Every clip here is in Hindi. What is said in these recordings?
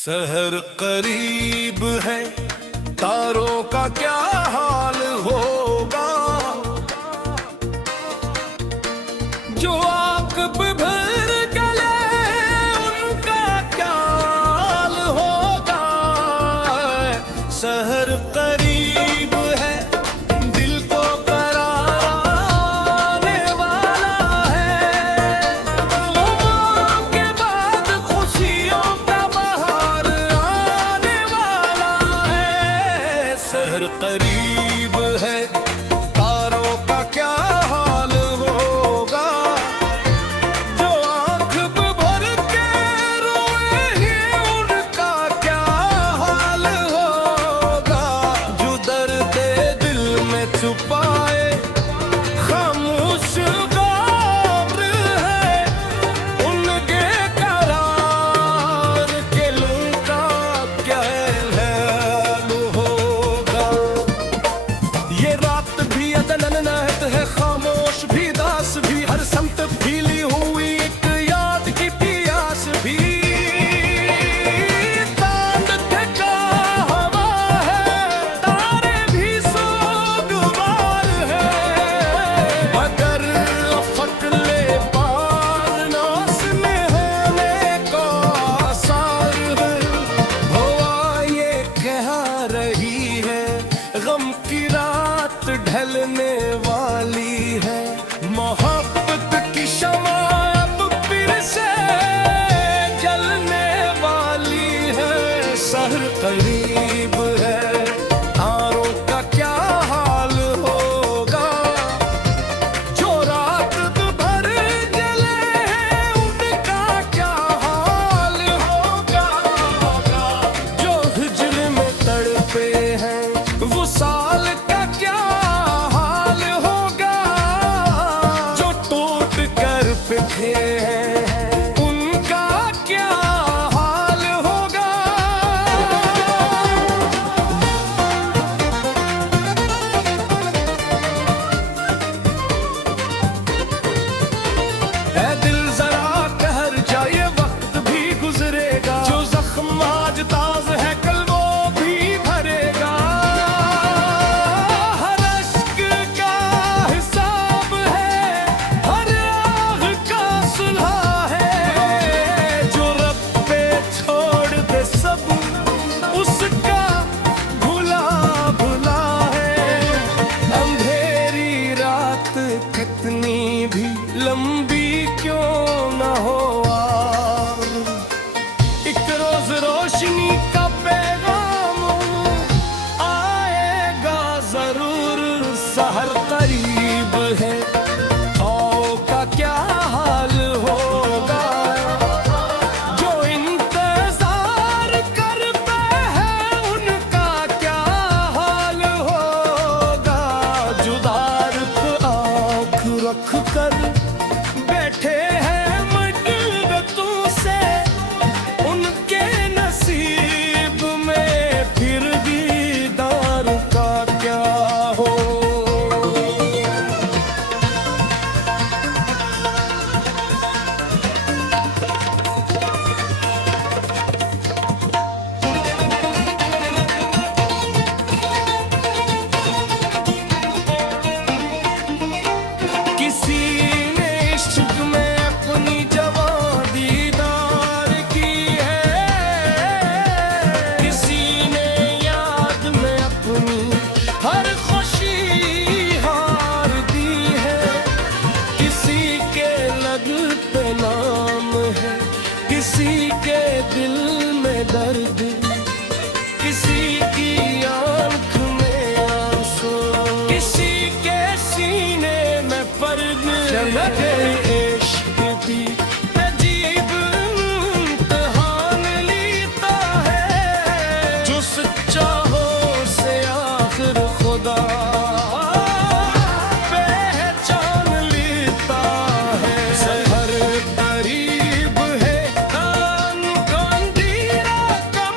सहर करीब है, तारों का क्या हाल होगा। जो आँख भर गले उनका क्या हाल होगा। सहर करीब है, दिल को करार आने वाला है। गमों के बाद खुशियों का बहार आने वाला है। सहर करीब है, तारों का क्या हाल होगा। जो आँख भर के रोए ही उनका क्या हाल होगा। जो दर्द दिल में छुपाए खामोश गौर है, उनके करार के उनका क्या हाल होगा। ये रात भी अदलन नहत है, खामोश भी दास भी, हर समत फीली हुई एक याद की प्यास भी। चांद थका हवा है, तारे भी सोगवार है। अगर अफक ले पार नास में होने का आसार है। हवा ये कह रही है, गम की रात ढलने वाली है। मोहब्बत की शमा अब फिर से जलने वाली है। सहर करीब है, तारों का क्या हाल होगा। जो रात भर जले उनका क्या हाल होगा। जो हिज्र में तड़पे हैं वो साल का क्या हाल होगा। जो टूट कर पिटे हैं उनका क्या हाल होगा। ऐ दिल जरा ठहर जा, ये वक्त भी गुजरेगा। जो जख्म आज ताज है कल वो भी भरेगा। हर अश्क का हिसाब है, हर आह का सुलह है। जो रब पे छोड़ दे सब उसका भुला भुला है। अंधेरी रात कितनी भी लंबी क्यों न हो, एक रोज रोशनी का पैगाम आएगा जरूर। सहर करीब है, आओ का क्या हाल होगा। जो इंतजार करते हैं उनका क्या हाल होगा। जुदार पे आँख रख कर बैठे हैं मजबूतों से, उनके नसीब में फिर दीदार का क्या हो। किसी ने इश्क में अपनी जवां दीदार की है। किसी ने याद में अपनी हर खुशी हार दी है। किसी के लग पे नाम है, किसी के दिल में दर्द, किसी की आंख में आंसू, किसी के सीने में पर्द। इश्क भी अजीब इम्तिहान लेता है। जो सच्चा हो से आखिर खुदा पहचान लेता है। सहर करीब है, कान का अंधेरा कम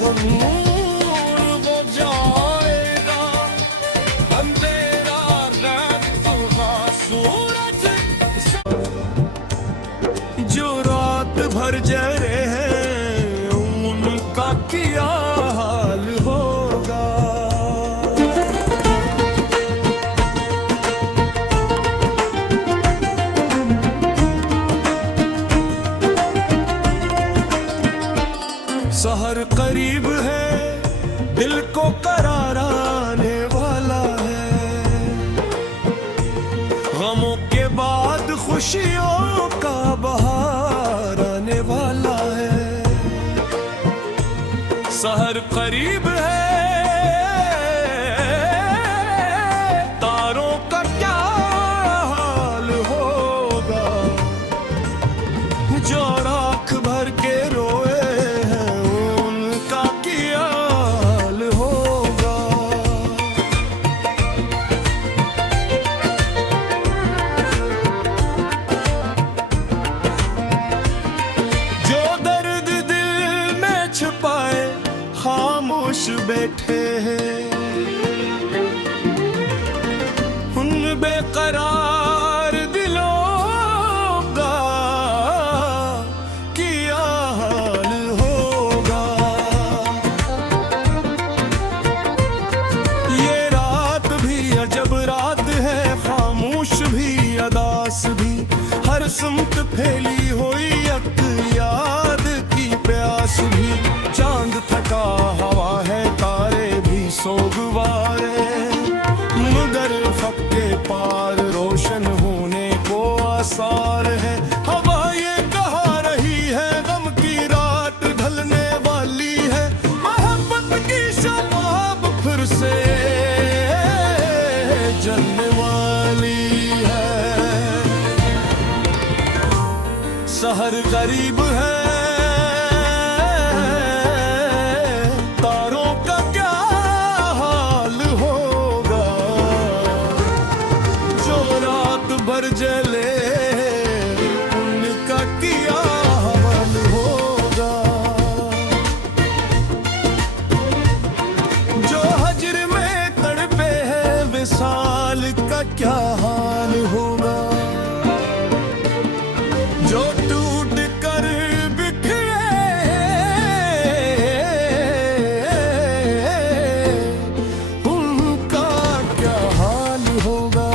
नूर वो जाएगा, अंधेरा रात का सूरज। जो रात भर जले हैं उनका क्या हाल होगा। सहर करीब है, दिल को करार आने वाला है। गमों के बाद खुशियों का बहार आने वाला है। सहर करीब है, तारों का क्या हाल होगा। जो राख भर के रोए खामोश बैठे हैं, उन बेकरार दिलों का क्या हाल होगा। ये रात भी अजब रात है, खामोश भी अदास भी, हर सुमत फैली हुई एक याद की प्यास भी। चांद थका हवा है, तारे भी सोगवार है, मगर फक्के पार रोशन होने को आसार है। हवा ये कहा रही है, गम की रात ढलने वाली है, मोहब्बत की शबाब फिर से जलने वाली है। सहर करीब है, जले उनका क्या हाल होगा। जो हजर में तड़पे हैं विसाल का क्या हाल होगा। जो टूट कर बिखरे उनका क्या हाल होगा।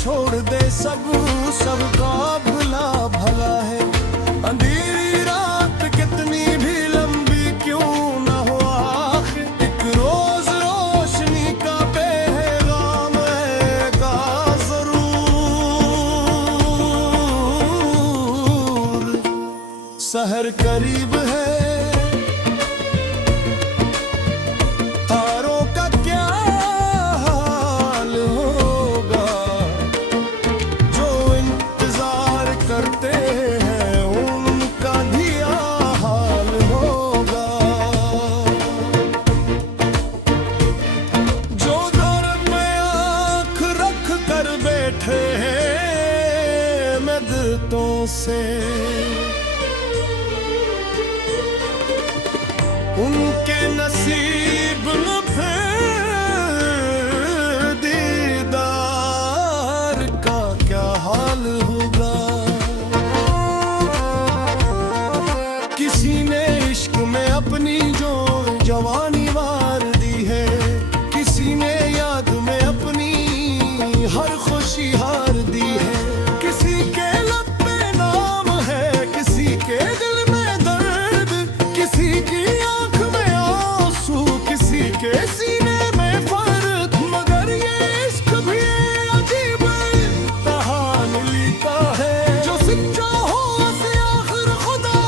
छोड़ दे सबका भला भला है। अंधेरी रात कितनी भी लंबी क्यों न हो, आखिर एक रोज रोशनी का पैगाम आएगा जरूर। सहर करीब है, तारों का क्या हाल होगा। करते हैं उनका क्या हाल होगा। जो दर्द में आँख रख कर बैठे हैं मददों से, उनके नसीब न फिर दीदार का क्या हाल होगा। किसी ने इश्क में अपनी जो जवानी वार दी है, किसी ने याद में अपनी हर खुशी हार दी है। किसी के लब पे नाम है, किसी के दिल में दर्द, किसी की आंख में आंसू, किसी के सीने में फर्क। मगर ये इश्क भी अजीब कहानी का है, जो सच्चा हो से आखिर खुदा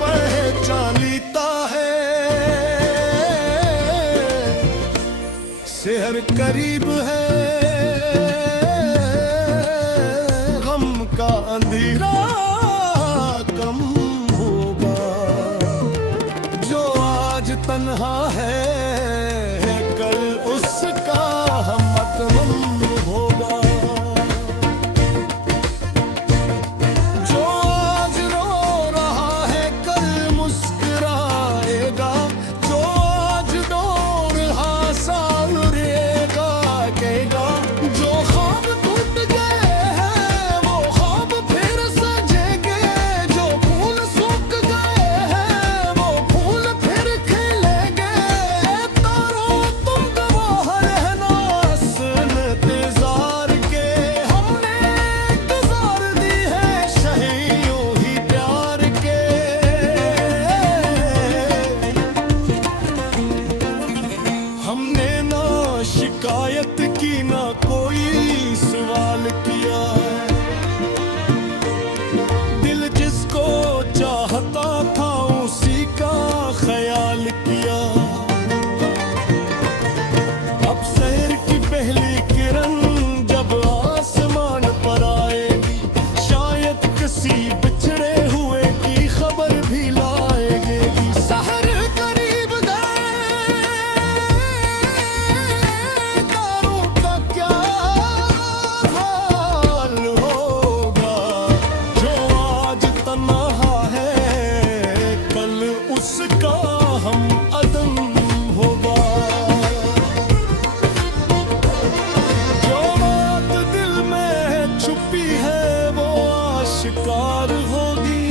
पहचान लेता है। सहर करीब है, गम का अंधेरा तन्हा है, कल उसका हमदम होगा। जो आज रो रहा है कल मुस्कुराएगा, जो आज डोर हासान रहेगा कहेगा। जो ख्वाब टूट गए हैं वो ख्वाब फिर सजेंगे, जो फूल सूख गए हैं वो फूल फिर खिलेंगे। तारों तुम गवाह रहना असल इंतजार के, हमने गुजार दी है शहीयों ही प्यार के। हमने ना शिकायत की ना कोई सवाल किया, दिल जिसको चाहता था उसी का ख्याल किया। अब शहर की पहली किरण जब आसमान पर आएगी, शायद किसी बिछड़े हुए की खबर भी लाएगी। शहर करीब गए, तारों का क्या हाल होगा। जो आज तन्हा है कल उसका हम अदम होगा। जो बात दिल में छुपी है वो आशिकार होगी।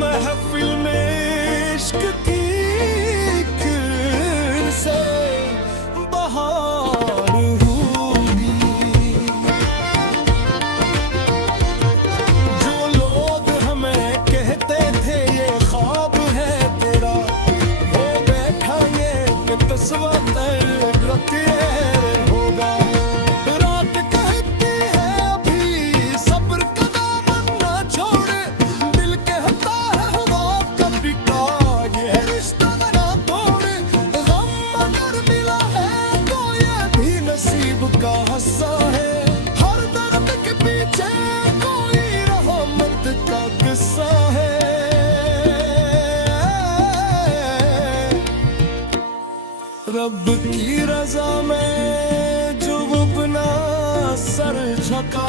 महफिल में इश्क की किरण से बहार होगी। जो लोग हमें कहते थे ये ख्वाब है तेरा, वो बैठाएंगे कि तस्वीर होगा। रात कहती है अभी सब्र का दामन ना छोड़े, दिल कहता है वो कभी का ये रिश्ता ना तोड़े। गम अगर मिला है तो ये भी नसीब का हिस्सा है, हर दर्द के पीछे कोई रहमत का किस्सा है। रब की रजा में जो अपना सर झुका